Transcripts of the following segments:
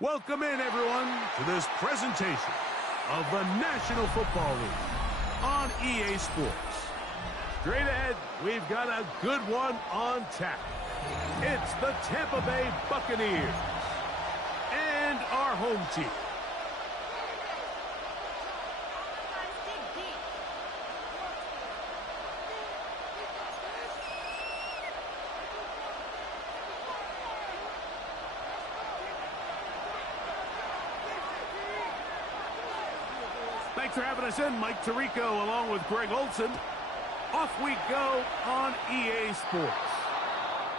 Welcome in, everyone, to this presentation of the National Football League on EA Sports. Straight ahead, we've got a good one on tap. It's the Tampa Bay Buccaneers and our home team. Thanks for having us in, Mike Tirico, along with Greg Olson. Off we go on EA Sports.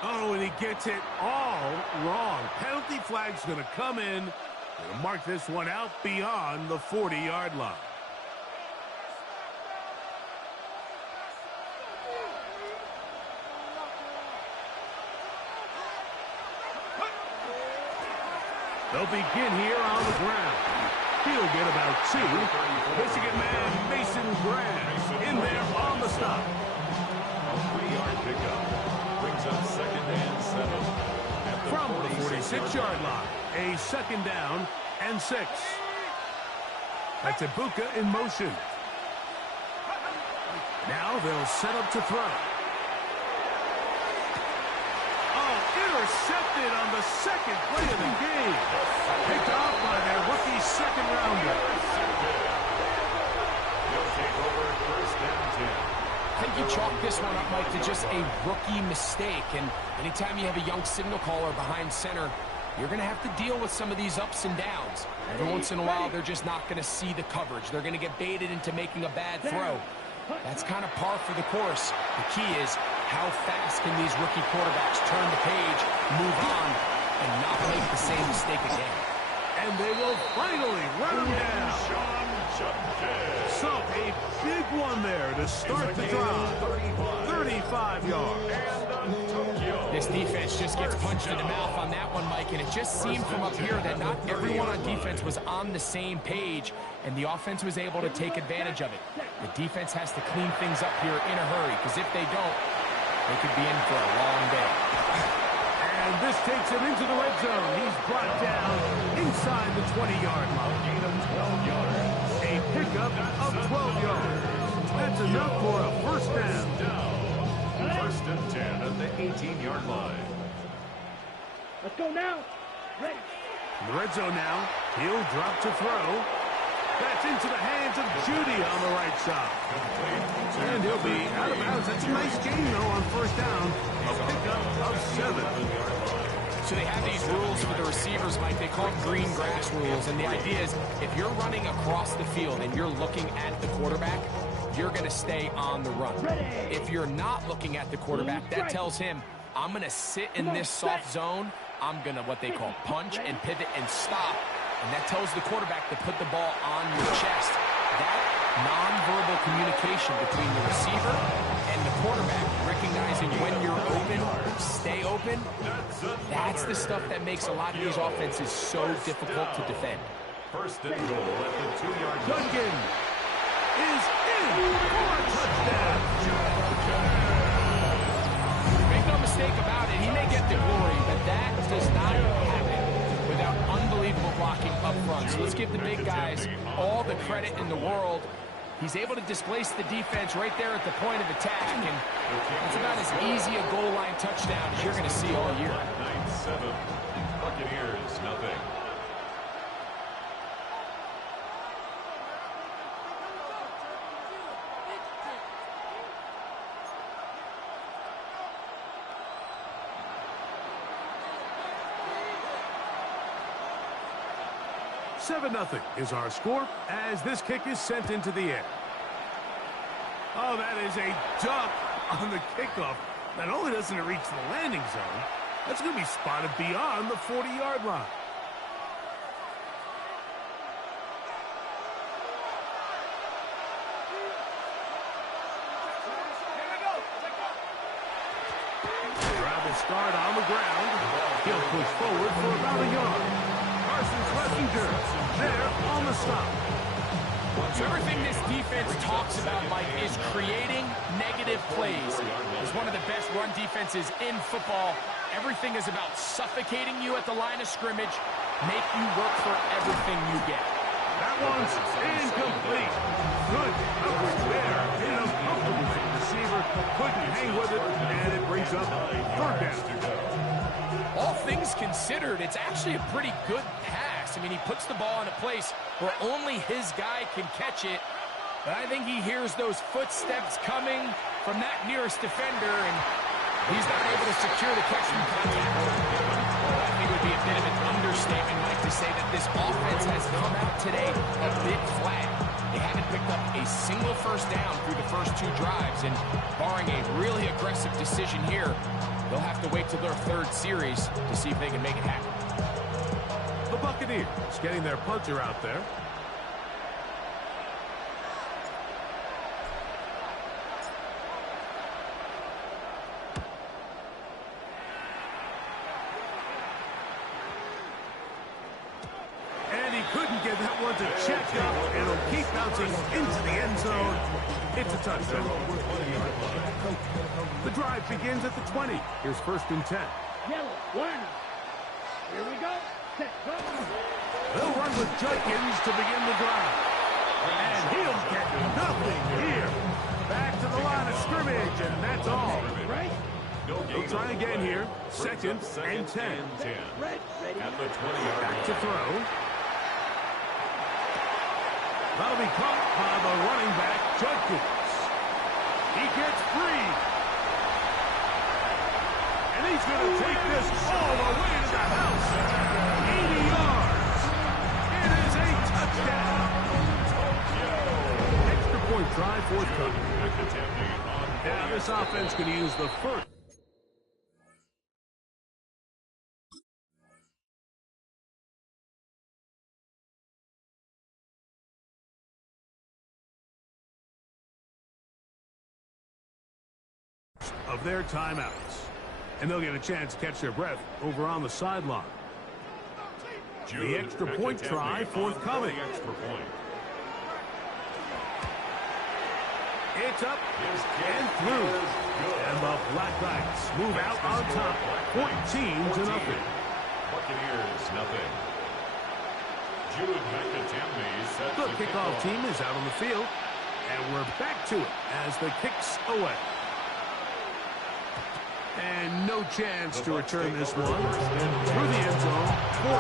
Oh, and he gets it all wrong. Penalty flag's going to come in. Going to mark this one out beyond the 40-yard line. They'll begin here on the ground. He'll get about two. Michigan man Mason Graham in there on the stop. A 3-yard pickup brings up 2nd and 7. From the 46-yard line, a 2nd down and 6. That's Ibuka in motion. Now they'll set up to throw. Intercepted on the 2nd play of the game. Picked off by their rookie 2nd rounder. He'll take over 1st and 10. I think you chalk this one up, Mike, to just a rookie mistake. And anytime you have a young signal caller behind center, you're going to have to deal with some of these ups and downs. Every once in a while, they're just not going to see the coverage. They're going to get baited into making a bad throw. That's kind of par for the course. The key is how fast can these rookie quarterbacks turn the page, move on, and not make the same mistake again. And they will finally run him down. So a big one there to start the drive. 35 yards. This defense just gets punched in the mouth on that one, Mike, and it just seemed from up here that not everyone on defense was on the same page, and the offense was able to take advantage of it. The defense has to clean things up here in a hurry, because if they don't, they could be in for a long day. And this takes him into the red zone. He's brought down inside the 20-yard line. Gain of 12 yards. A pickup of 12 yards. That's enough for a 1st down. 1st and 10 at the 18-yard line. Let's go now. Ready. In the red zone now. He'll drop to throw. That's into the hands of Judy on the right side. And he'll be out of bounds. That's a nice gain, though, on 1st down. A pickup of 7. So they have these rules for the receivers, Mike. They call them green grass rules. And the idea is if you're running across the field and you're looking at the quarterback, you're going to stay on the run. If you're not looking at the quarterback, that tells him, I'm going to sit in this soft zone. I'm going to, what they call, punch and pivot and stop. And that tells the quarterback to put the ball on your chest. That nonverbal communication between the receiver and the quarterback, recognizing when you're open, stay open, that's the stuff that makes a lot of these offenses so difficult to defend. 1st and goal at the 2-yard line. Duncan is in for a touchdown. Make no mistake about it, he may get the glory, but that does not happen without unbelievable blocking up front. So let's give the big guys all the credit in the world. He's able to displace the defense right there at the point of attack, and it's about as easy a goal line touchdown as you're going to see all year. 9-7. Buccaneers, nothing. $7-0 is our score as this kick is sent into the air. Oh, that is a duck on the kickoff. Not only doesn't it reach the landing zone, that's going to be spotted beyond the 40-yard line. Drive will start on the ground. He'll push forward for about a yard. Carson Schlesinger there on the stop. So everything this defense talks about, Mike, is creating negative plays. It's one of the best run defenses in football, everything is about suffocating you at the line of scrimmage, make you work for everything you get. That one's incomplete. Good coverage there. Hit him comfortably. The receiver couldn't hang with it, and it brings up third down. All things considered, it's actually a pretty good pass. I mean, he puts the ball in a place where only his guy can catch it. But I think he hears those footsteps coming from that nearest defender, and he's not able to secure the catch from contact. I think it would be a bit of an understatement, Mike, to say that this offense has come out today a bit flat. They haven't picked up a single first down through the first two drives, and barring a really aggressive decision here, they'll have to wait till their third series to see if they can make it happen. The Buccaneers getting their punter out there. And he couldn't get that one to check up, and it'll keep bouncing into the end zone. It's a touchdown. The drive begins at the 20. Here's 1st and 10. Yellow, one. Here we go. Set, go. They'll run with Judkins to begin the drive. And he'll get nothing here. Back to the line of scrimmage, and that's all. Right. They'll try again here. 2nd and 10. Red, ready. At the 20-yard Back to line. throw. That'll be caught by the running back, Judkins. He gets free. And he's going to take this all the way to the house. 80 yards. It is a touchdown. Extra point try, forthcoming. Now this offense going to use the first. Of their timeouts. And they'll get a chance to catch their breath over on the sideline. The extra point try forthcoming. Extra point. It's up and through. And the Black Knights move out on top, 14-0. Buccaneers, nothing. Jude McAtamney set The to kick kickoff off. team is out on the field. And we're back to it as the kick's away. And no chance to return this one. Through the end zone, 4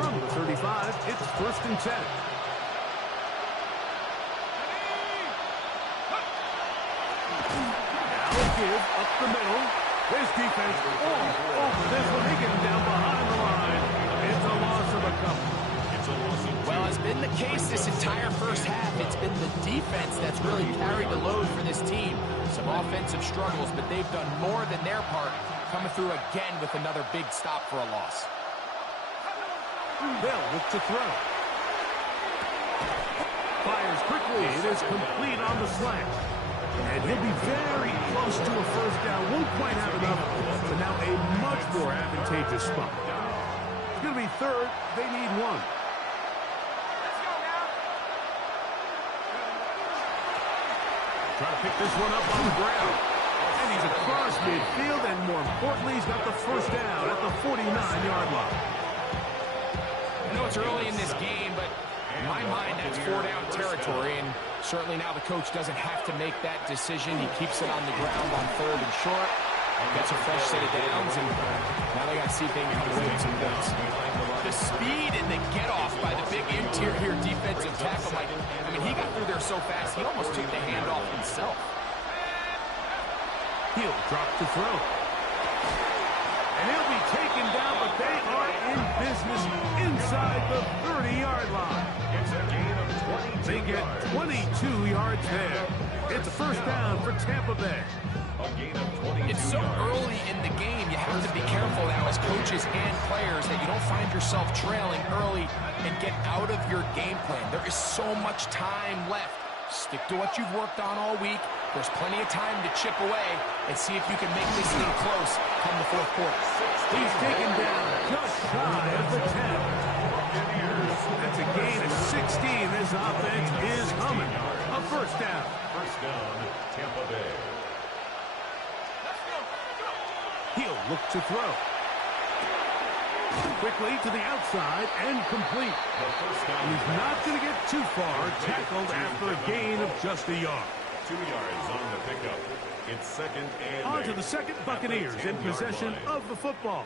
From the 35, it's 1st and 10. Now a give up the middle. His defense all over this one. They get him down behind the line. It's a loss of a couple. Well, it's been the case this entire first half. It's been the defense that's really carried the load for this team. Some offensive struggles, but they've done more than their part, coming through again with another big stop for a loss. They'll look to throw. Fires quickly. It is complete on the slant. And he'll be very close to a first down. Won't quite have enough, but now a much more advantageous spot. It's going to be 3rd. They need 1. Trying to pick this one up on the ground. And he's across midfield, and more importantly, he's got the first down at the 49-yard line. I know it's early in this game, but in my mind, that's 4-down territory, and certainly now the coach doesn't have to make that decision. He keeps it on the ground on 3rd and short, gets a fresh set of downs, and now they got to see if they can come away with some points. The speed and the get-off by the big interior defensive tackle, Mike, I mean, he got through there so fast, he almost took the handoff himself. He'll drop to throw. And he'll be taken down, but they are in business inside the 30-yard line. It's a gain of 22 They get 22 yards there. It's a first down for Tampa Bay. A gain of 22 It's so early in the game, you have to be careful now as coaches and players that you don't find yourself trailing early and get out of your game plan. There is so much time left. Stick to what you've worked on all week. There's plenty of time to chip away and see if you can make this thing close come the 4th quarter. He's taken down just shy of the 10. That's a gain gain of 16. This offense is humming. A first down. First down, Tampa Bay. He'll look to throw. Quickly to the outside and complete. And he's not going to get too far. Tackled after a gain of just a yard. 2 yards on the pickup. It's second and On to 8. the second Buccaneers in 10-yard possession line. of the football.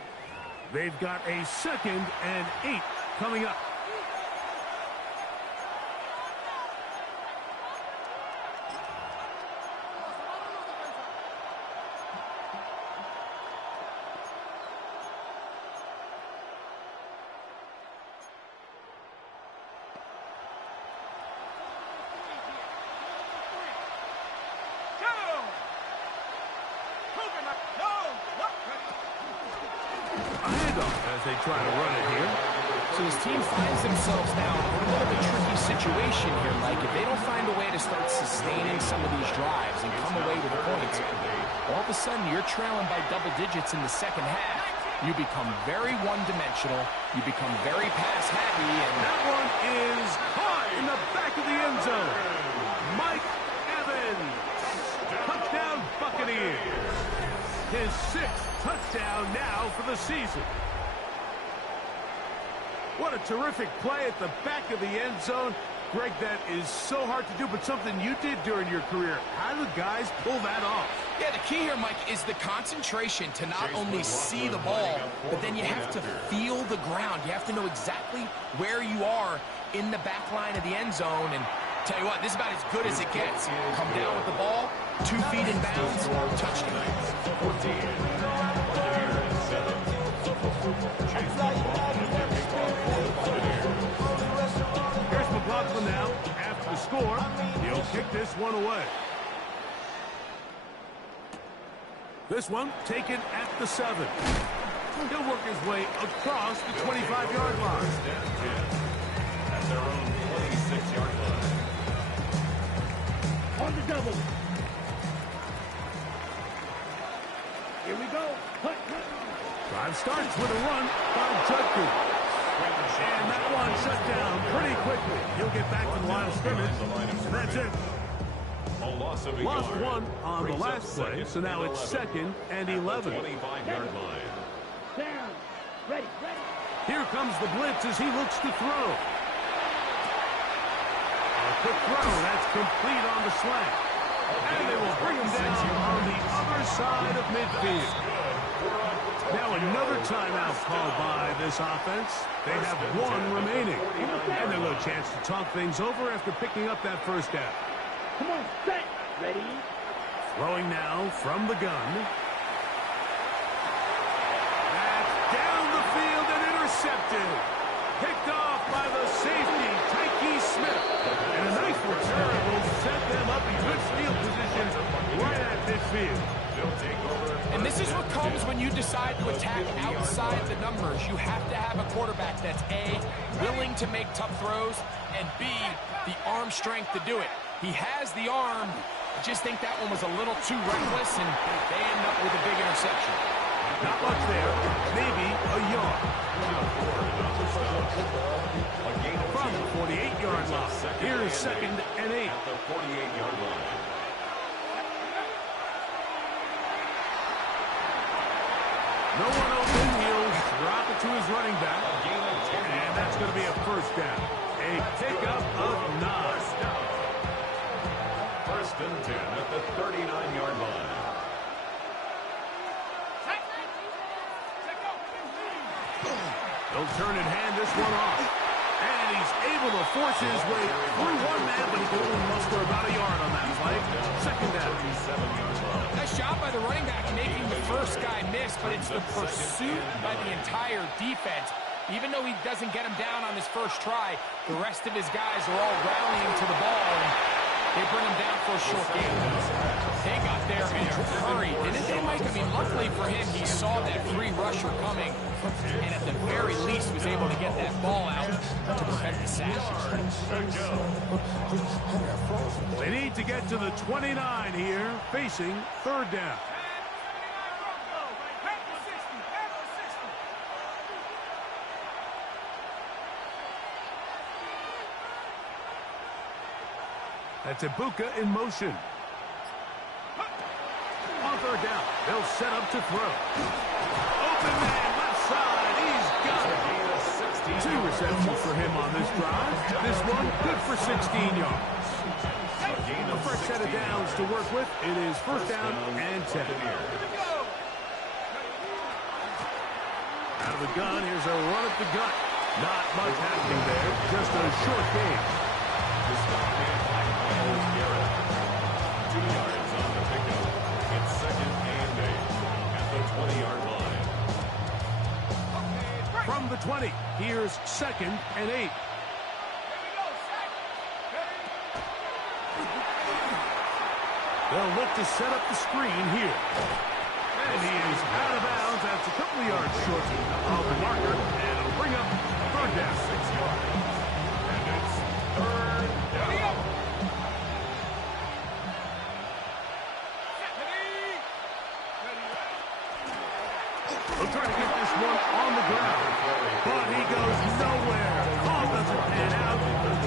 They've got a 2nd and 8 coming up. A handoff as they try to run it here. So his team finds themselves now in a little bit of a tricky situation here, Mike. If they don't find a way to start sustaining some of these drives and come away with points, all of a sudden you're trailing by double digits in the second half. You become very one-dimensional. You become very pass-happy. And That one is caught in the back of the end zone. Mike Evans. Touchdown Buccaneers. His 6th touchdown now for the season. What a terrific play at the back of the end zone. Greg, that is so hard to do, but something you did during your career. How do guys pull that off? yeah, the key here, Mike, is the concentration to not only see the ball, but then you have to feel the ground. You have to know exactly where you are in the back line of the end zone. And tell you what, this is about as good as it gets. Come down with the ball, 2 feet in bounds, touchdown. 14. Buccaneers 7. Chase Here's McLaughlin now. After the score, he'll kick this one away. This one taken at the 7. He'll work his way across the 25-yard line. at their own 26-yard line. On the double. Here we go. Hut, hut. Drive starts with a run by Judkins. And that one shut down pretty quickly. He'll get back to the line of scrimmage, and that's it. A loss of a Lost yard. one on the Brings up last play, second so now and it's 11. 2nd and 11. 25-yard line. Down. Ready, ready. Here comes the blitz as he looks to throw. A quick throw, that's complete on the slant. And they will bring him down on the other side of midfield. Now another timeout called by this offense. They have 1 remaining. And a little chance to talk things over after picking up that first down. Come on, set. Ready. Throwing now from the gun. That's down the field and intercepted. Picked off by the safety, Tyke Smith. And a nice return will set them up in good field position right at midfield. And this is what comes when you decide to attack outside the numbers. You have to have a quarterback that's A, willing to make tough throws, and B, the arm strength to do it. He has the arm. I just think that one was a little too reckless, and they end up with a big interception. Not much there, maybe a yard. From the 48-yard line, here's 2nd and 8. At the 48-yard line. No one open, he'll drop it to his running back. And that's going to be a first down. A pickup of 9. First and 10 at the 39-yard line. He'll turn and hand this one off. And he's able to force his way through one man, but he can only muster about a yard on that play. Second down. 37-yard line. Nice job by the running back making the first guy miss, but it's the pursuit by the entire defense. Even though he doesn't get him down on his first try, the rest of his guys are all rallying to the ball, and they bring him down for a short game. They got there in a hurry, didn't they, Mike? I mean, luckily for him, he saw that free rusher coming, and at the very least was able to get that ball out to prevent the sack. They need to get to the 29 here, facing third down. That's Ibuka in motion. On third down, they'll set up to throw. Open man, left side, he's got it. 2 receptions for him on this drive. This one, good for 16 yards. A fresh set of downs to work with. It is first down and 10. Out of the gun, here's a run at the gut. Not much happening there, just a short game. 2 yards on the pickup. It's second and 8 at the 20-yard line. From the 20, here's second and 8. They'll look to set up the screen here. And he is out of bounds. That's a couple of yards short of the marker. And it'll bring up third down. 6 yards. And it's third down. They'll try to get this one on the ground. But he goes nowhere. Ball doesn't pan out.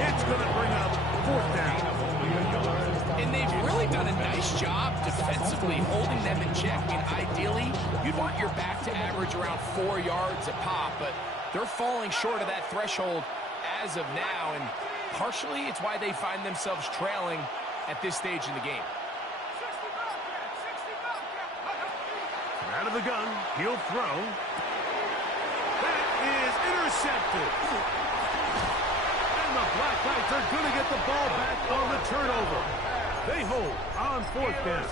It's going to bring up fourth down. And they've really done a nice job defensively holding them in check. I mean, ideally, you'd want your back to average around 4 yards a pop, but they're falling short of that threshold as of now, and partially it's why they find themselves trailing at this stage in the game. Out of the gun, he'll throw. That is intercepted. And the Black Knights are going to get the ball back on the turnover. They hold on fourth down.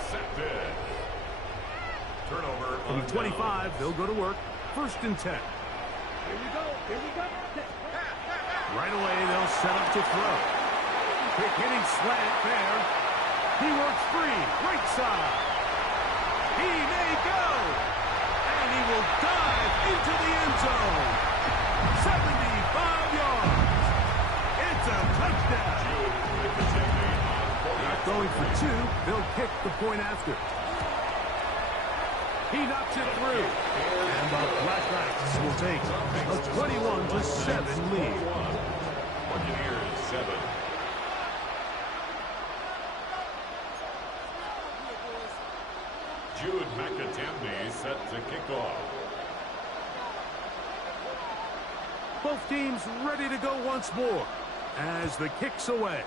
Turnover From the 25, they'll go to work. First and 10. Here we go. Here we go. Right away, they'll set up to throw. Quick hitting slant there. He works free. Right side. He may go. And he will dive into the end zone. 75 yards. It's a touchdown. Not going for 2. They'll kick the point after. He knocks it through. And the Black Knights will take a 21-7 lead. Buccaneers 7. Jude McAtamney set to kick off. Both teams ready to go once more as the kick's away.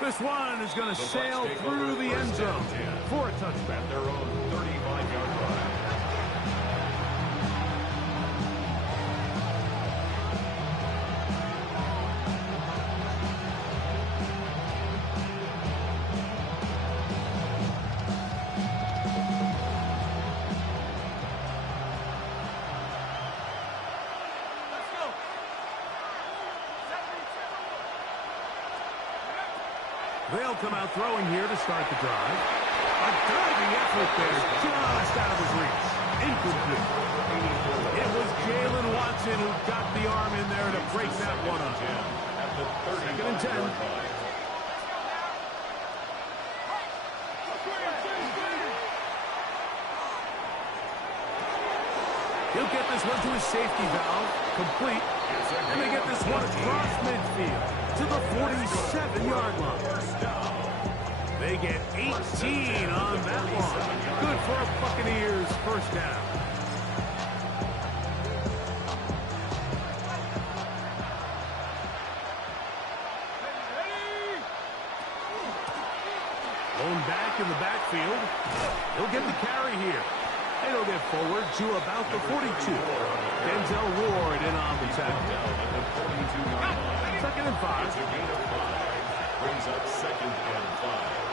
This one is going to sail through the end zone for a touchdown. At their own 35-yard line. They'll come out throwing here to start the drive. A diving effort there, just out of his reach. Incomplete. It was Jalen Watson who got the arm in there to break that one up. At the Second and 10. He'll get this one to his safety valve, complete. And they get this one across midfield to the 47-yard line. They get 18 on that one. Good for a Buccaneers first down. Blown back in the backfield. He'll get the carry here. And he'll get forward to about the 42. Denzel Ward in on the tackle. Second and 5. It's a gain of 5. Brings up second and 5.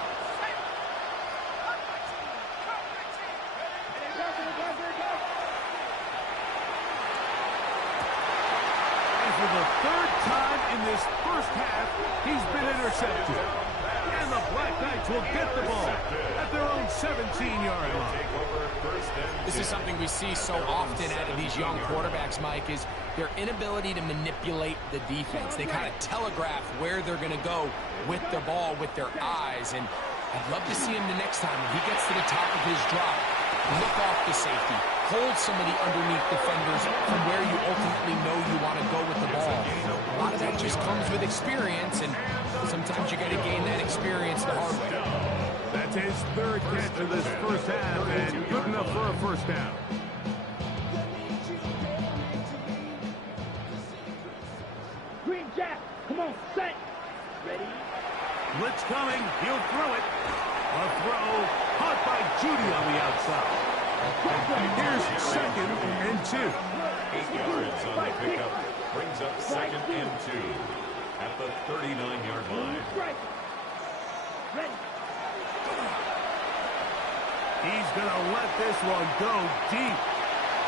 And for the third time in this first half, he's been intercepted. And the Black Knights will get the ball at their own 17-yard line. This is something we see so often out of these young quarterbacks, Mike, is their inability to manipulate the defense. They kind of telegraph where they're going to go with the ball, with their eyes. And I'd love to see him the next time when he gets to the top of his drop. Look off the safety. hold some of the underneath defenders from where you ultimately know you want to go with the ball. A lot of that just comes with experience, and sometimes you got to gain that experience the hard way. That's his third catch of this first half, and good enough for a first down. Green Jack, come on, set. Ready? Blitz coming. He'll throw it. A throw caught by Judy on the outside. Here's 2nd and 2. 8 yards on the pickup. Brings up 2nd and 2 at the 39-yard line. Ready? He's going to let this one go deep.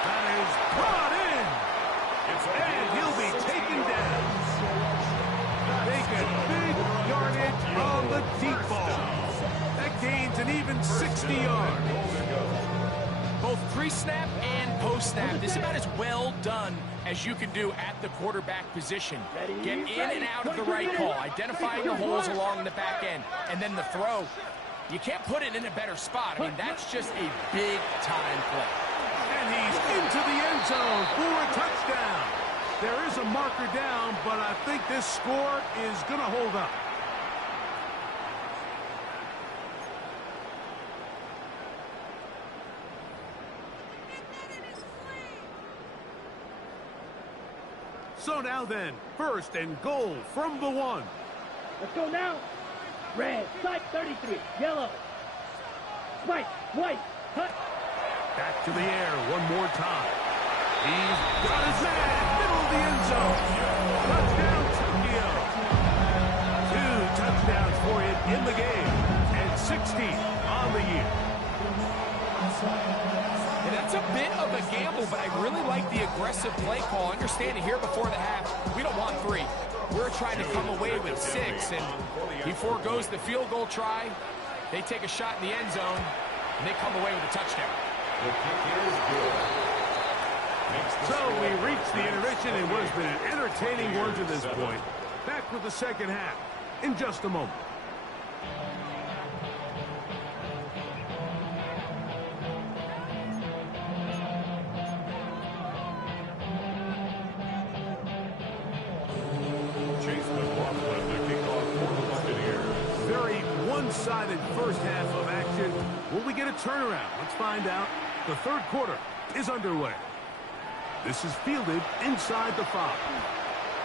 That is brought in. And he'll be taken down. Taking big yardage on the deep ball. That gains an even 60 yards. Both pre-snap and post-snap, this is about as well done as you can do at the quarterback position. Get in and out of the right call, identifying the holes along the back end, and then the throw. You can't put it in a better spot. I mean, that's just a big-time play. And he's into the end zone for a touchdown. There is a marker down, but I think this score is going to hold up. So now then, 1st and goal from the 1. Let's go now. Red, side 33, yellow. Spike, white, cut. Back to the air one more time. He's got his man, middle of the end zone. Touchdown, Tokyo. 2 touchdowns for him in the game, and 16 on the year. And that's a bit of a gamble, but I really like the aggressive play call. Understanding here before the half, we don't want 3. We're trying to come away with 6, and he foregoes the field goal try. They take a shot in the end zone, and they come away with a touchdown. The kick is good. So we reach the intermission in what has been an entertaining one to this point. Back with the second half in just a moment. One-sided first half of action. Will we get a turnaround? Let's find out. The third quarter is underway. This is fielded inside the 5.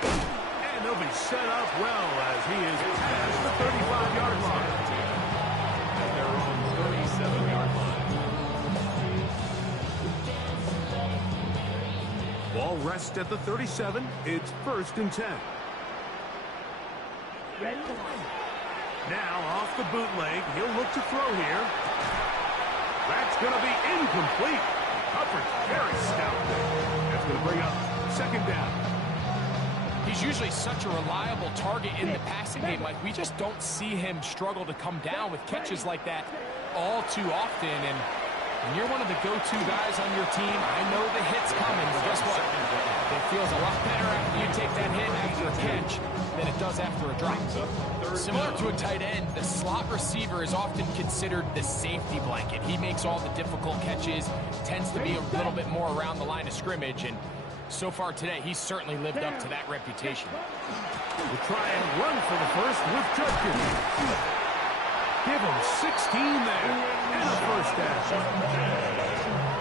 And they'll be set up well as he is past the 35-yard line. And they're on 37-yard line. Ball rests at the 37. It's 1st and 10. Ready? Now off the bootleg, he'll look to throw here. That's going to be incomplete. Coverage very stout. That's going to bring up 2nd down. He's usually such a reliable target in the passing game. Like, we just don't see him struggle to come down with catches like that all too often. And when you're one of the go-to guys on your team, I know the hit's coming, but guess what? It feels a lot better after you take that hit after a catch than it does after a drop. Similar to a tight end, the slot receiver is often considered the safety blanket. He makes all the difficult catches, tends to be a little bit more around the line of scrimmage, and so far today, he's certainly lived up to that reputation. We'll try and run for the first with Judkins. Give him 16 there, and a first down.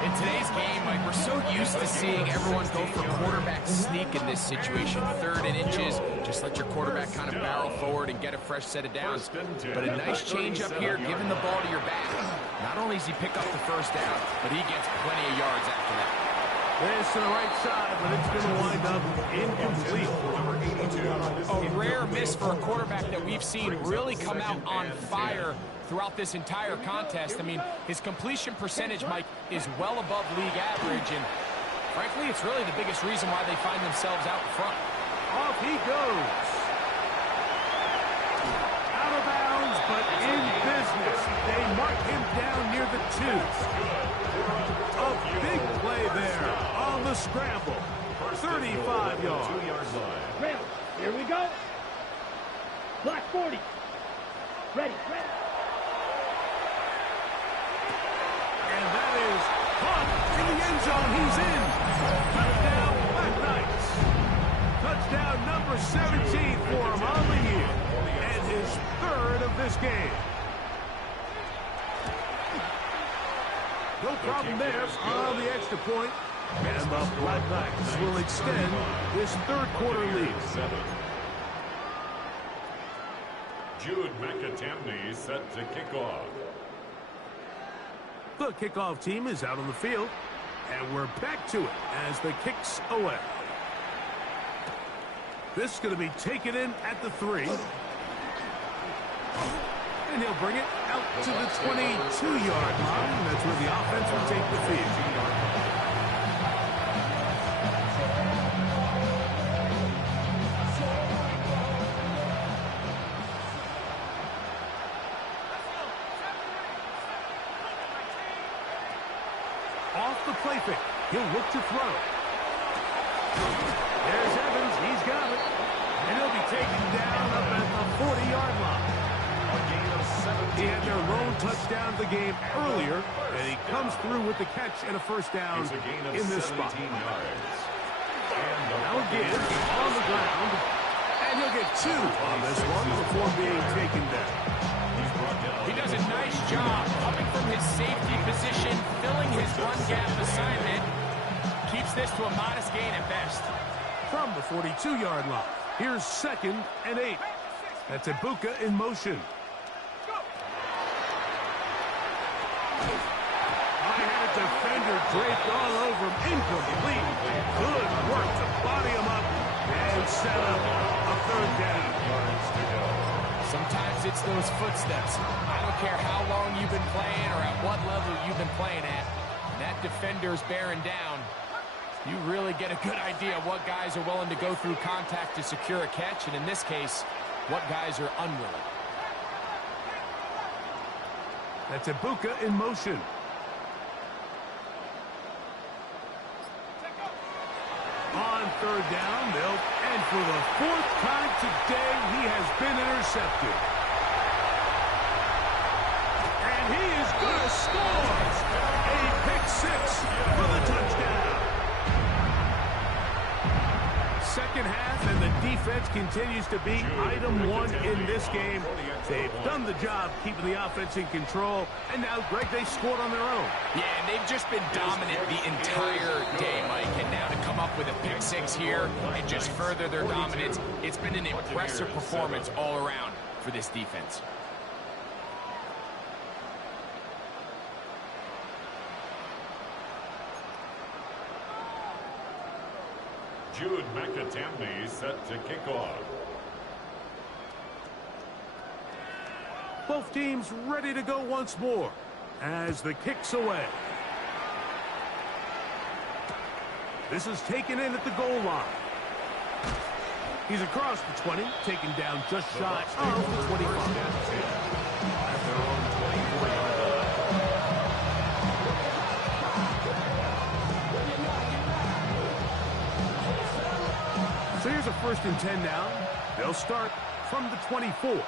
In today's game, Mike, we're so used to seeing everyone go for quarterback sneak in this situation. 3rd and inches, just let your quarterback kind of barrel forward and get a fresh set of downs. But a nice change up here, giving the ball to your back. Not only does he pick up the first down, but he gets plenty of yards after that. This to the right side, but it's going to wind up incomplete. A rare miss for a quarterback that we've seen really come out on fire throughout this entire contest. I mean, his completion percentage, Mike, is well above league average, and frankly, it's really the biggest reason why they find themselves out front. Off he goes. Out of bounds, but in business. They mark him down near the 2. A big play there on the scramble. 35 yards. 2-yard line. Ready. Here we go. Black 40. Ready. And that is caught in the end end zone. He's in. Touchdown, Black Knights. Touchdown number 17 for him on the year. And his third of this game. No problem there on the extra point. And the Black Knights will extend this third quarter lead. Jude McAtamney set to kick off. The kickoff team is out on the field. And we're back to it as the kick's away. This is going to be taken in at the 3. And he'll bring it out to the 22-yard line. That's where the offense will take the field. Off the play fake. He'll look to throw. There's Evans. He's got it. And he'll be taken down up at the 40-yard line. He had their lone touchdown of the game earlier, and he comes through with the catch and a first down in this spot. Now again, on the ground, and he'll get 2 on this one before being taken down. He does a nice job coming from his safety position, filling his run gap assignment. Keeps this to a modest gain at best. From the 42-yard line, here's 2nd and 8. That's Ibuka in motion. High-headed defender draped all over him. Incomplete. Good work to body him up and set up a third down. Sometimes it's those footsteps. I don't care how long you've been playing or at what level you've been playing at. That defender's bearing down. You really get a good idea of what guys are willing to go through contact to secure a catch, and in this case, what guys are unwilling. That's Ibuka in motion. On third down, and for the 4th time today, he has been intercepted. And he is going to score a pick 6 for the touchdown. Second half, and the defense continues to be item 1 in this game. They've done the job keeping the offense in control, and now, Greg, they scored on their own. Yeah, and they've just been dominant the entire day, Mike, and now to come up with a pick 6 here and just further their dominance, it's been an impressive performance all around for this defense. Jude McAtamney set to kick off. Both teams ready to go once more as the kick's away. This is taken in at the goal line. He's across the 20, taken down just shy of the 25. So here's a 1st and 10 now. They'll start from the 24.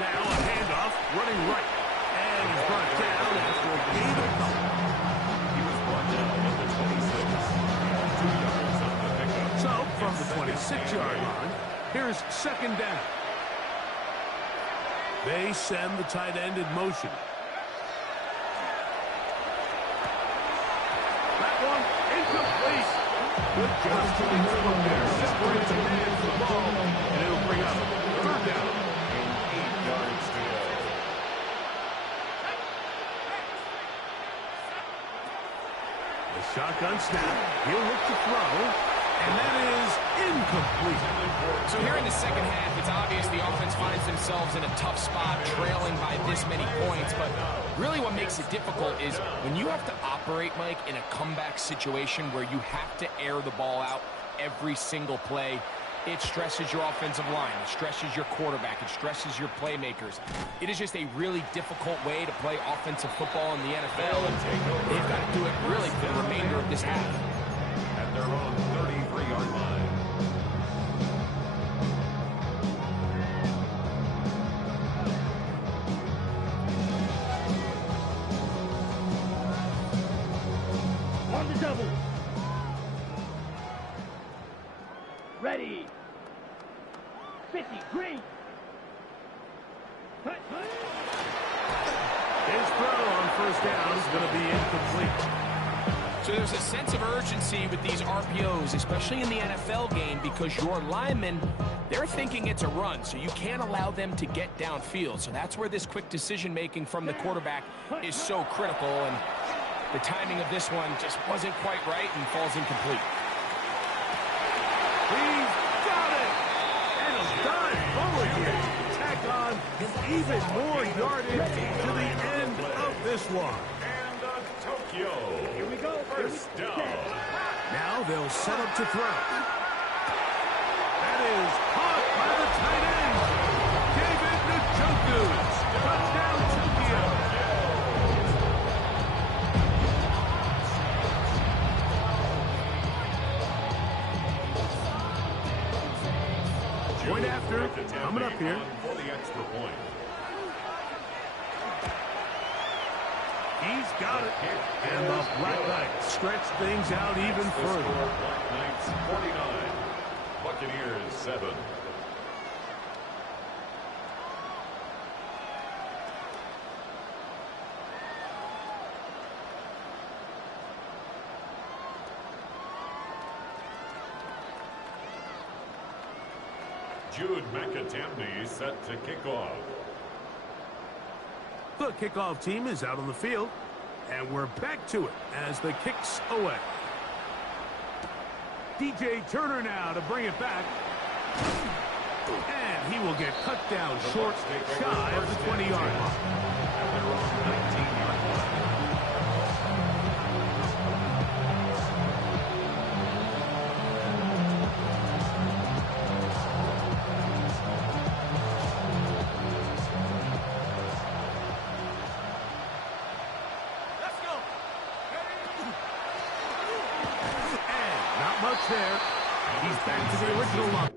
Now a handoff, running right. And he's brought down after a gain of couple. He was brought down at the 26. 2 yards on the pickup. So from the 26-yard line, here's 2nd down. They send the tight end in motion. That one incomplete. Good job to the middle there. Separates a man from the ball, and it'll bring up 3rd down. 8 yards to go. The shotgun snap. He'll look to throw, and that is incomplete. So here in the second half, it's obvious the offense finds themselves in a tough spot, trailing by this many points. But really what makes it difficult is when you have to operate, Mike, in a comeback situation where you have to air the ball out every single play, it stresses your offensive line, it stresses your quarterback, it stresses your playmakers. It is just a really difficult way to play offensive football in the NFL, and they've got to do it really for the remainder of this half. At their own 33-yard line. Ready. 50, green. Hut. His throw on first down is going to be incomplete. So there's a sense of urgency with these RPOs, especially in the NFL game, because your linemen, they're thinking it's a run, so you can't allow them to get downfield. So that's where this quick decision-making from the quarterback is so critical, and the timing of this one just wasn't quite right and falls incomplete. He's got it! And a dive forward here. Tack on even more yardage to the end of this one. And Tokyo. Here we go. First down. Now they'll set up to throw. That is caught by the tight end. David Njoku. Touchdown, Tokyo. Point after, coming up here. For the extra point. He's got it. And the Black Knights stretch things out even The further. score, Black Knights 49. Buccaneers 7. Jude McAtamney set to kick off. The kickoff team is out on the field, and we're back to it as the kick's away. DJ Turner now to bring it back. And he will get cut down short, shy of the 20-yard line. At their own 19-yard line. And not much there. He's back to the original line.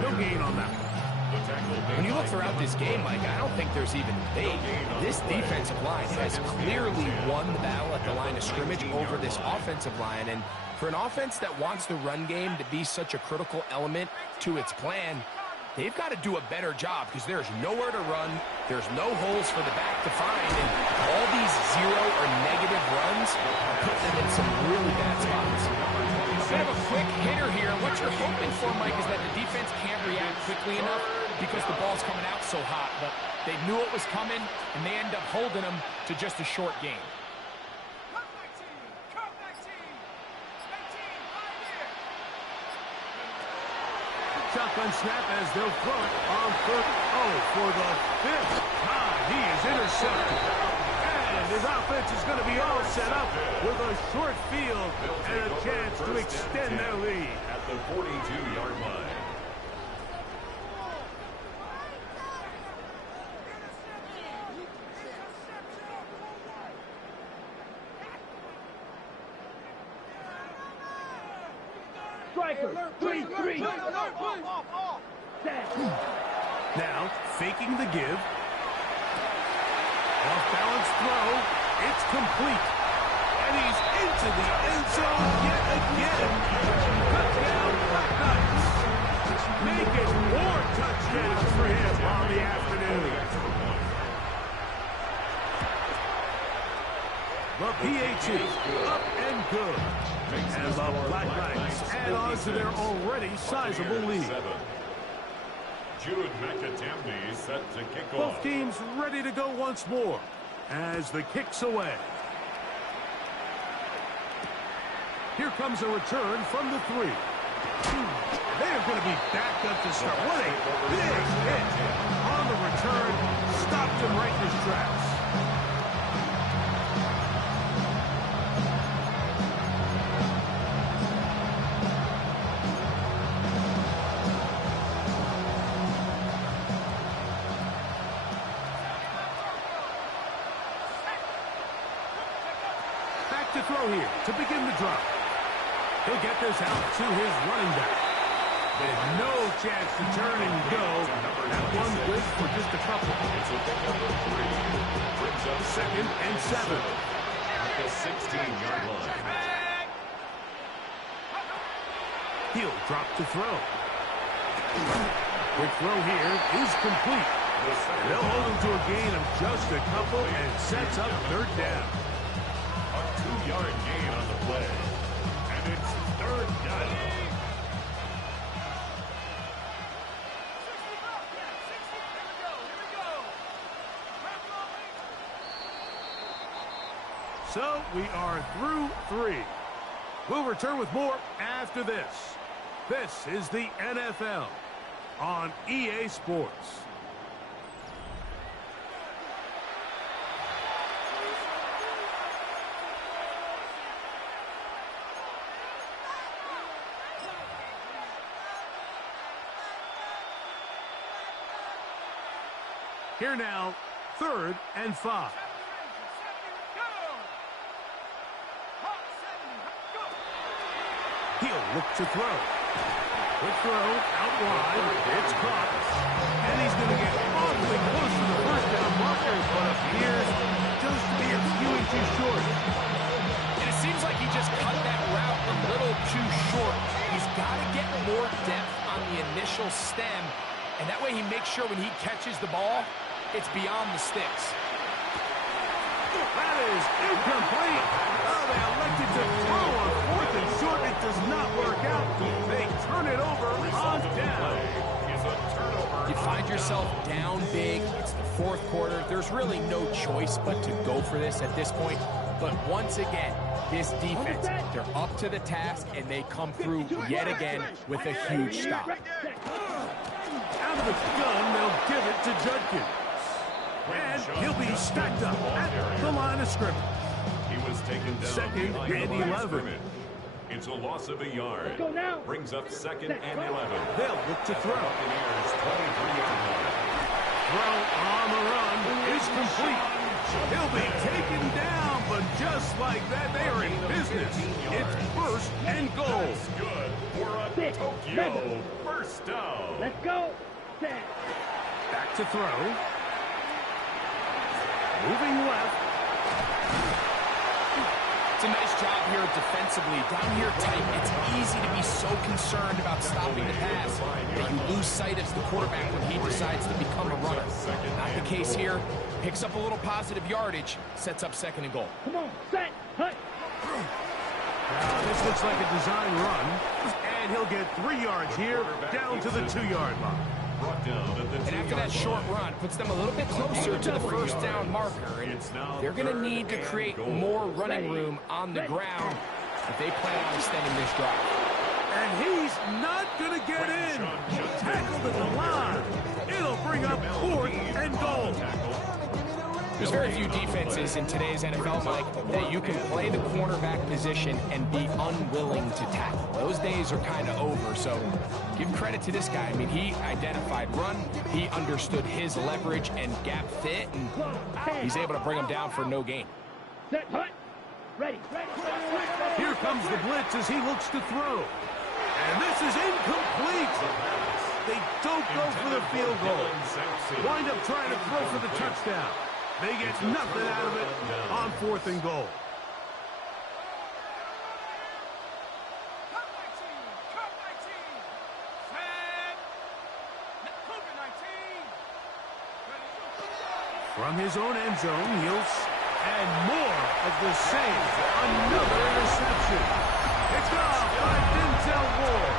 No gain on that. When you look throughout this game, Mike, I don't think there's even debate. This defensive line has clearly won the battle at the line of scrimmage over this offensive line. And for an offense that wants the run game to be such a critical element to its plan, they've got to do a better job because there's nowhere to run. There's no holes for the back to find. And all these zero or negative runs are putting them in some really bad spots. Kind of a quick hitter here. What you're hoping for, Mike, is that the defense can't react quickly enough because the ball's coming out so hot. But they knew it was coming, and they end up holding them to just a short game. Shotgun snap as they'll throw it on foot. Oh, for the fifth time, he is intercepted. And his offense is going to be all set up with a short field and a chance to extend their lead. At the 42-yard line. Striker, 3-3. Set. Now, faking the give. Off-balance throw. It's complete. And he's into the end zone yet again. Touchdown, Black Knights. Making more touchdowns for him on the afternoon. The PAT up and good. And the Black Knights add on to their already sizable lead. Jude McAtamney set to kick off. Both teams ready to go once more as the kick's away. Here comes a return from the 3. They're going to be backed up to start. What a big hit on the return. Stopped him right in his tracks. Back to throw here to begin the drive. He'll get this out to his running back. With no chance to turn and go. That one good for just a couple. It's a pick up of 3. Brings up 2nd and 7. At the 16-yard line. He'll drop to throw. Quick throw here is complete. And they'll hold him to a gain of just a couple and sets up 3rd down. A 2-yard gain on the play. And it's 3rd down. So we are through 3. We'll return with more after this. This is the NFL on EA Sports. Here now, 3rd and 5. He'll look to throw. Quick throw, out wide. It's caught. And he's going to get awfully close to the 1st down marker, but appears just to be a few inches short. And it seems like he just cut that route a little too short. He's got to get more depth on the initial stem, and that way he makes sure when he catches the ball, it's beyond the sticks. That is incomplete. Oh, they elected to throw on 4th and short. It does not work out. They turn it over on down. You find yourself down big. It's the 4th quarter. There's really no choice but to go for this at this point. But once again, this defense, they're up to the task, and they come through yet again with a huge stop. Out of the gun, they'll give it to Judkins. And he'll be stacked up at the line of scrimmage. He was taken down 2nd and 11. It's a loss of a yard. Brings up 2nd and 11. They'll look to throw. Buccaneers 23-yard line. Throw on the run is complete. He'll be taken down, but just like that, they are in business. It's 1st and goal. That's good for a Tokyo first down. Let's go. Set. Back to throw. Moving left. It's a nice job here defensively. Down here tight, it's easy to be so concerned about stopping the pass that you lose sight of the quarterback when he decides to become a runner. Not the case here. Picks up a little positive yardage, sets up 2nd and goal. Come on, set, hut. This looks like a design run. And he'll get 3 yards here, down to the 2-yard line. And after that short run, puts them a little bit closer to the 1st down marker. And they're going to need to create more running room on the ground if they plan on extending this drive. And he's not going to get in. Tackled at the line. It'll bring up 4th and goal. There's very few defenses in today's NFL, Mike, that you can play the cornerback position and be unwilling to tackle. Those days are kind of over, so give credit to this guy. I mean, he identified run, he understood his leverage and gap fit, and he's able to bring him down for no gain. Set, hut. Ready. Here comes the blitz as he looks to throw. And this is incomplete. They don't go for the field goal. Wind up trying to throw for the touchdown. They get nothing out of it on 4th and goal. From his own end zone, he'll and more of the same. Another interception. Picked off by Denzel Ward.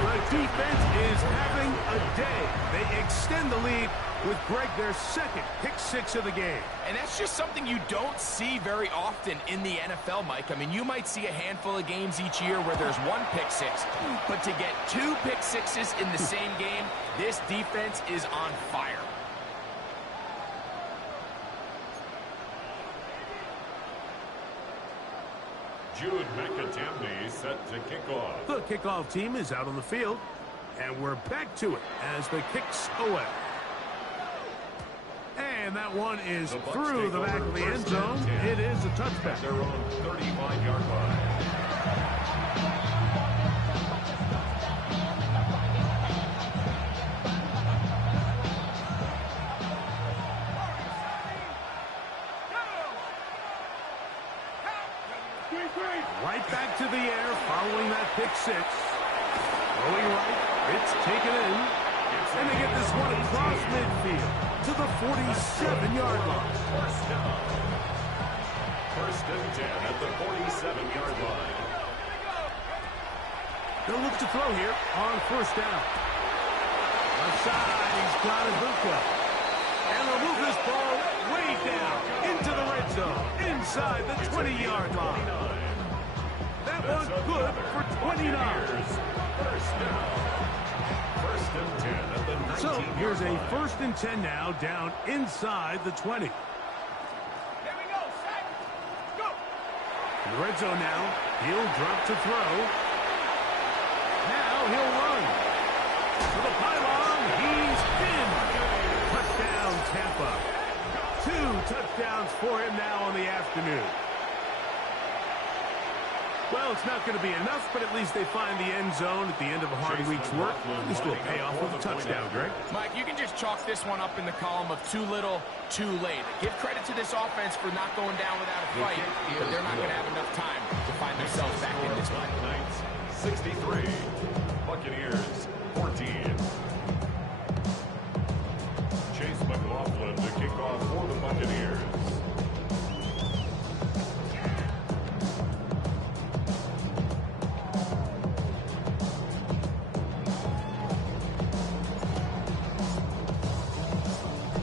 The defense is having a day. They extend the lead with Greg their 2nd pick-6 of the game. And that's just something you don't see very often in the NFL, Mike. I mean, you might see a handful of games each year where there's 1 pick-6, but to get 2 pick-6s in the same game, this defense is on fire. Jude McAtamney set to kick off. The kickoff team is out on the field, and we're back to it as the kicks away. And that one is through the back of the end zone. It is a touchback. Their own 35-yard line. the air following that pick six. Throwing right, it's taken in. And they get this one across midfield to the 47-yard line. First and 10 at the 47-yard line. They'll look to throw here on first down. Left side, he's got Ibuka. And they'll move this ball way down into the red zone, inside the 20-yard line. That one's good for 29. First and 10 at the 19. So here's a first and 10 now, down inside the 20. Here we go, Sack. Go. In the red zone now, he'll drop to throw. Now he'll run. To the pylon, he's in. Touchdown, Tampa. 2 touchdowns for him now on the afternoon. Well, it's not going to be enough, but at least they find the end zone at the end of a hard week's work. This will pay off with a touchdown, Greg. Mike, you can just chalk this one up in the column of too little, too late. Give credit to this offense for not going down without a fight, but they're not going to have enough time to find themselves back in this one. 63. Buccaneers 14. Chase McLaughlin to kick off for the Buccaneers.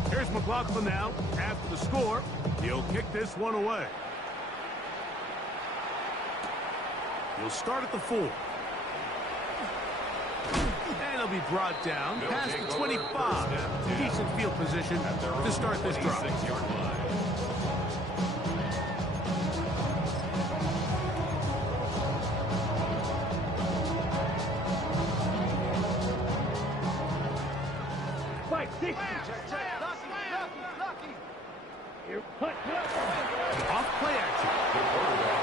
Here's McLaughlin now. After the score, he'll kick this one away. He'll start at the 4. And he'll be brought down past the 25. Decent field position to start this drive. 46-yard line. Fight, 60. Here, punt. Off play action.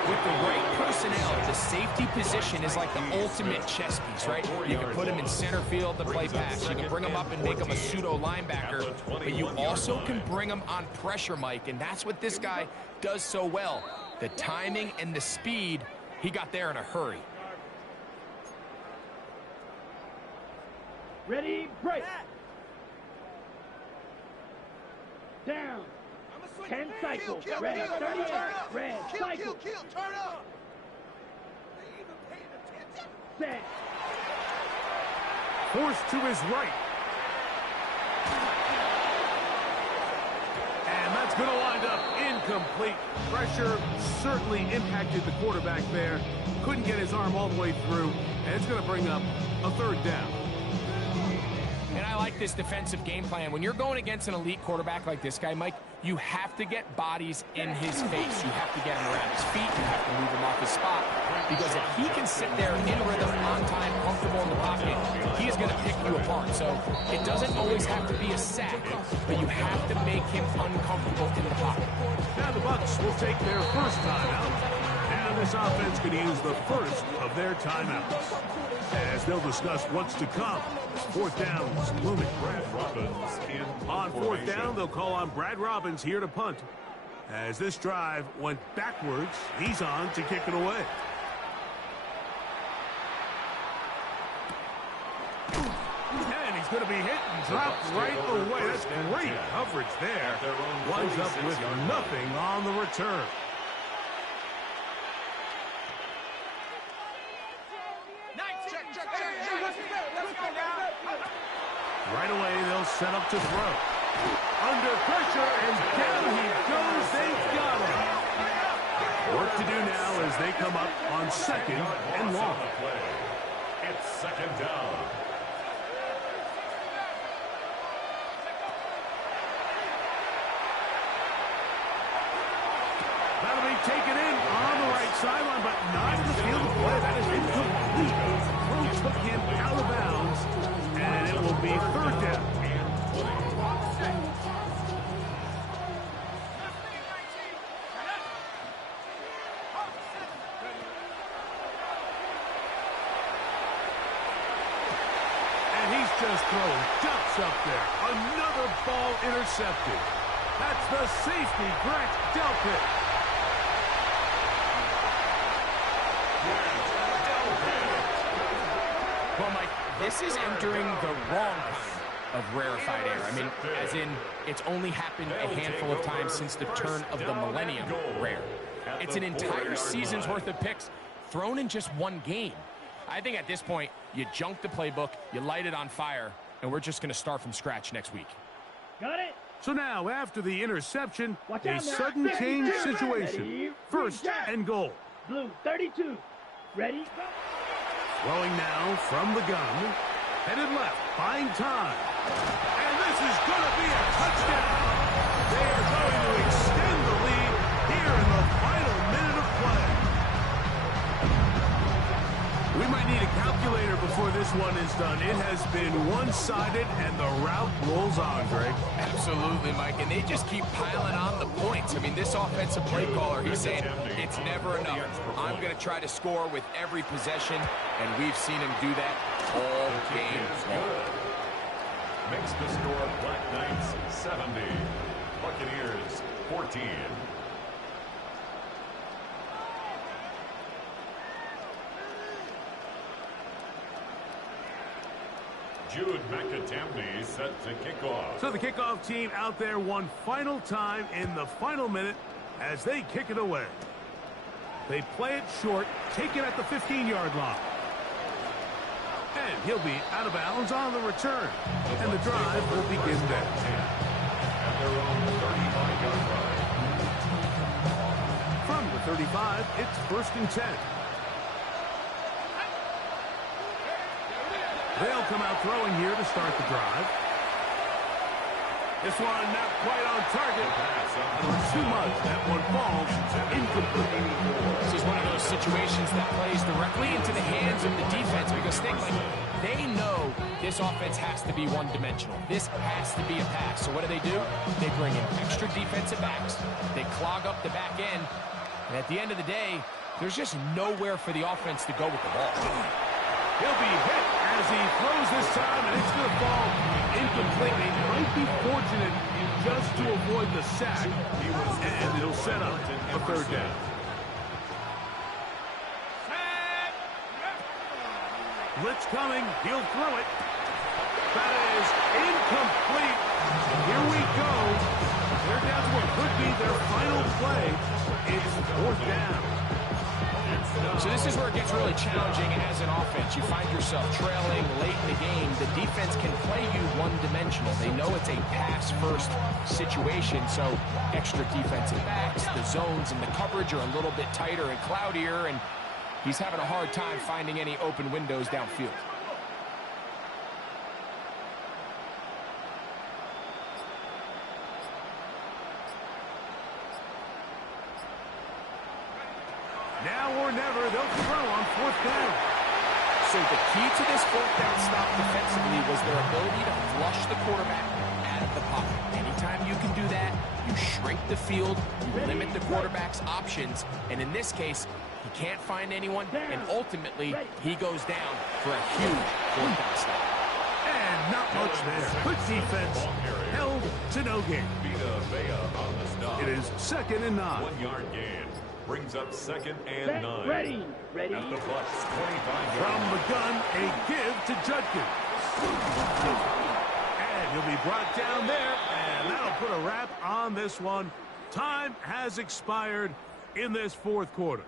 With the right personnel, the safety position is like the ultimate chess piece, right? You can put him in center field to play pass. You can bring him up and make him a pseudo linebacker, but you also can bring him on pressure, Mike, and that's what this guy does so well. The timing and the speed, he got there in a hurry. Ready, break. Down. 10 cycles. Red, 30 yards. Red, cycle. Turn up. Set. Forced to his right. And that's going to wind up incomplete. Pressure certainly impacted the quarterback there. Couldn't get his arm all the way through. And it's going to bring up a third down. And I like this defensive game plan. When you're going against an elite quarterback like this guy, Mike, you have to get bodies in his face. You have to get him around his feet. You have to move him off his spot. Because if he can sit there in rhythm, on time, comfortable in the pocket, he is going to pick you apart. So it doesn't always have to be a sack, but you have to make him uncomfortable in the pocket. Now the Bucs will take their first timeout. And this offense can use the first of their timeouts, as they'll discuss what's to come. Fourth down is looming. Brad Robbins in On fourth formation. down, they'll call on Brad Robbins here to punt. As this drive went backwards, he's on to kick it away. And he's going to be hit and dropped right away. That's great coverage there. Winds up with nothing on the return. Right away, they'll set up to throw. Under pressure, and down he goes. They've got him. Work to do now as they come up on second and long. It's second down. That'll be taken in on the right sideline, but not in the field of play. That is incomplete. Throw took him out of bounds, and it will be third down. And he's just throwing dumps up there. Another ball intercepted. That's the safety, Grant Delpit. Well, Mike, this is entering the wrong kind of rarefied air. I mean, as in, it's only happened a handful of times since the turn of the millennium rare. It's an entire season's worth of picks thrown in just one game. I think at this point, you junk the playbook, you light it on fire, and we're just going to start from scratch next week. Got it? So now, after the interception, Watch a out now. sudden change 32. situation. Ready? First and goal. Blue, 32. Ready? Go. Throwing now from the gun. Headed left, buying time. And this is going to be a touchdown. They are going to extend the lead here in the final minute of play. We might need a calculator before this one is done. It has been one-sided, and the route rolls on, Greg. Absolutely, Mike, and they just keep piling on the points. I mean, this offensive play caller, he's saying it's never enough. I'm going to try to score with every possession, and we've seen him do that all game long. Makes the score Black Knights 70, Buccaneers 14. Jude McAtamney set to kick off. So the kickoff team out there one final time in the final minute as they kick it away. They play it short, take it at the 15-yard line. And he'll be out of bounds on the return. And the drive will begin there. At their own 35-yard line. From the 35, it's 1st and 10. They'll come out throwing here to start the drive. This one not quite on target. Too much. That one falls incomplete. This is one of those situations that plays directly into the hands of the defense because think like they know this offense has to be one-dimensional. This has to be a pass. So what do? They bring in extra defensive backs. They clog up the back end. And at the end of the day, there's just nowhere for the offense to go with the ball. He'll be hit as he throws this time, and it's going to fall incomplete. They might be fortunate just to avoid the sack, and it'll set up a 3rd down. Blitz coming. He'll throw it. That is incomplete. Here we go. They're down to what could be their final play. It's 4th down. So this is where it gets really challenging as an offense. You find yourself trailing late in the game. The defense can play you one-dimensional. They know it's a pass-first situation, so extra defensive backs, the zones and the coverage are a little bit tighter and cloudier, and he's having a hard time finding any open windows downfield. Now or never, they'll throw on 4th down. So the key to this 4th down stop defensively was their ability to flush the quarterback out of the pocket. Anytime you can do that, you shrink the field, you limit the quarterback's options, and in this case, he can't find anyone, and ultimately, he goes down for a huge 4th down stop. And not much there. Good defense, held to no gain. Vita Vea on the stop. It is 2nd and 9. 1-yard gain. Brings up 2nd and 9. Ready. Ready. At the Bucs 25-yard From the gun, a give to Judkins. And he'll be brought down there, and that'll put a wrap on this one. Time has expired in this 4th quarter.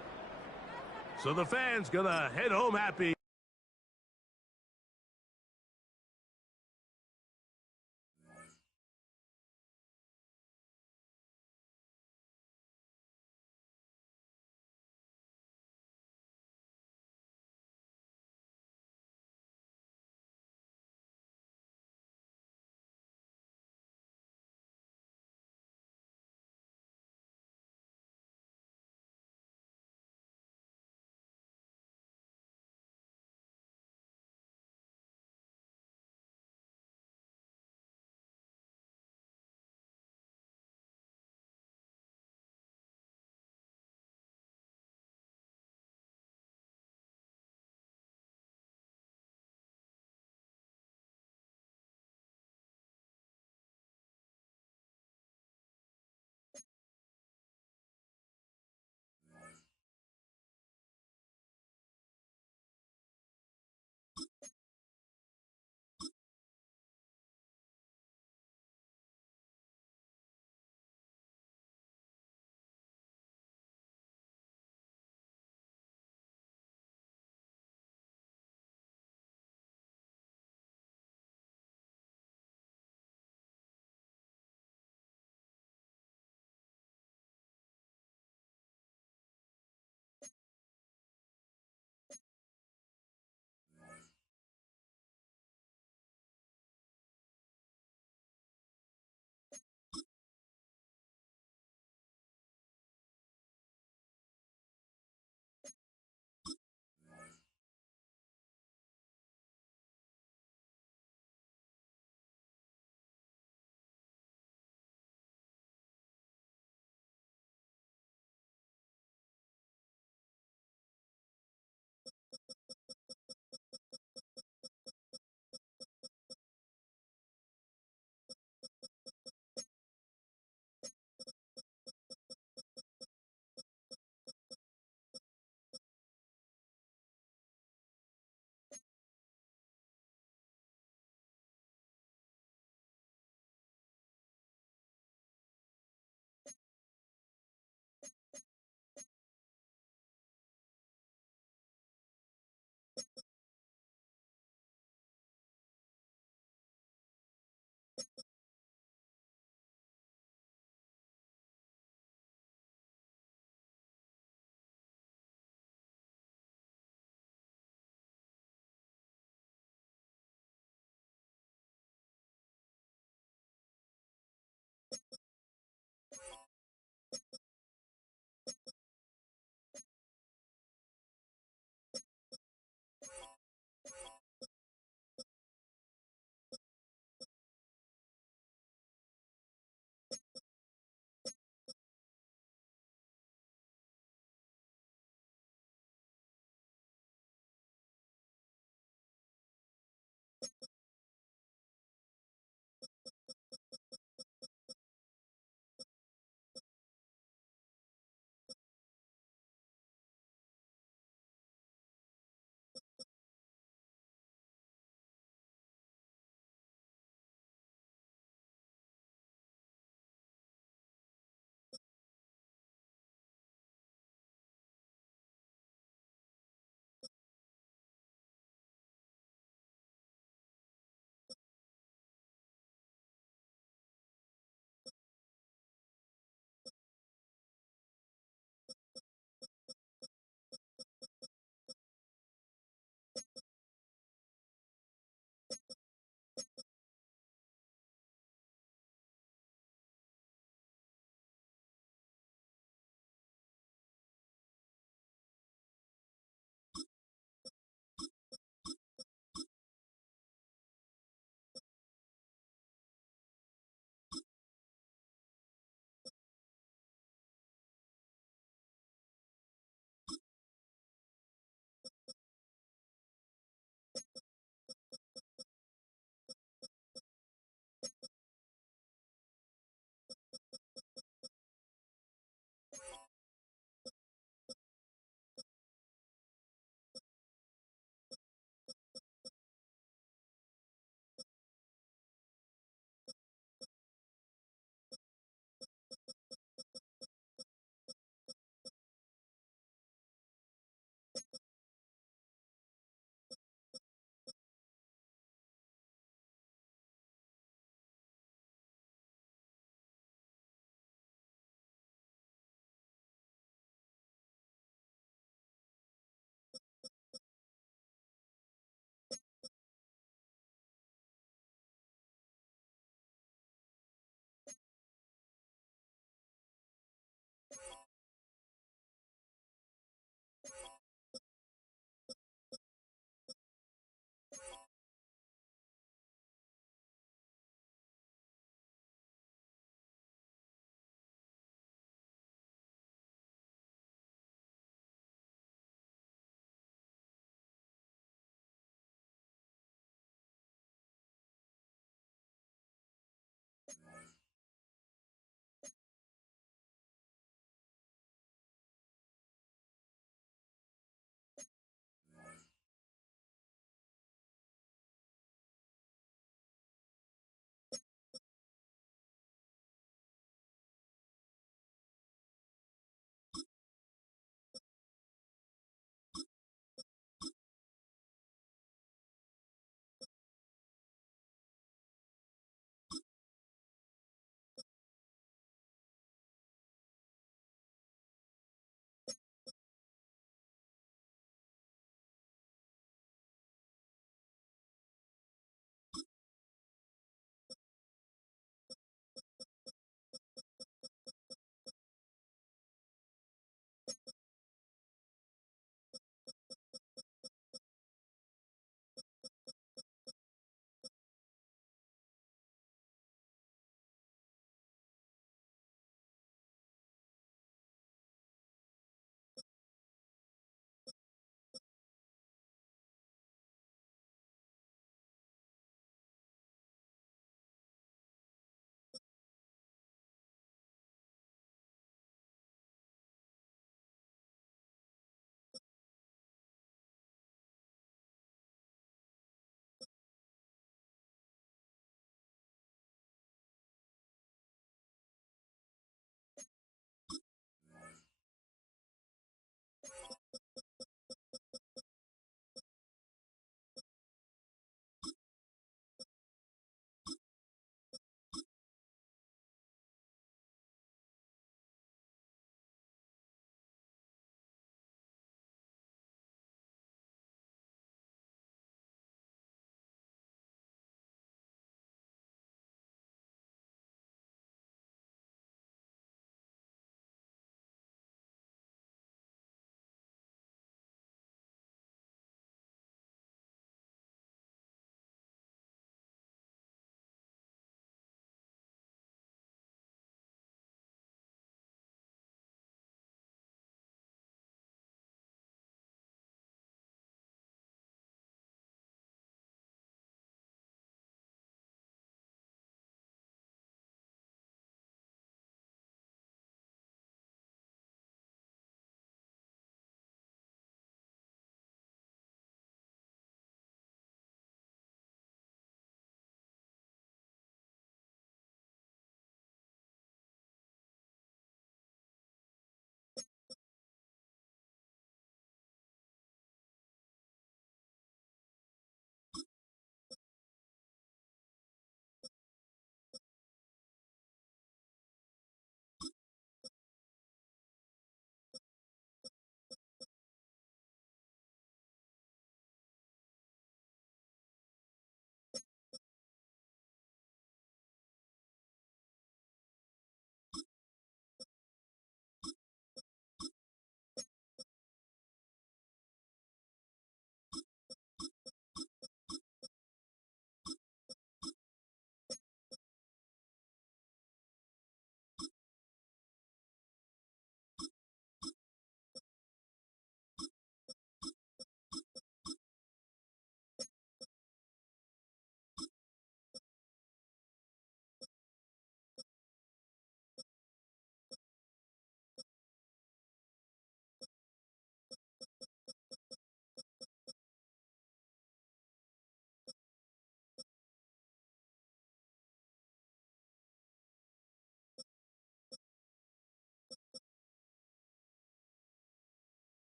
So the fans gonna head home happy.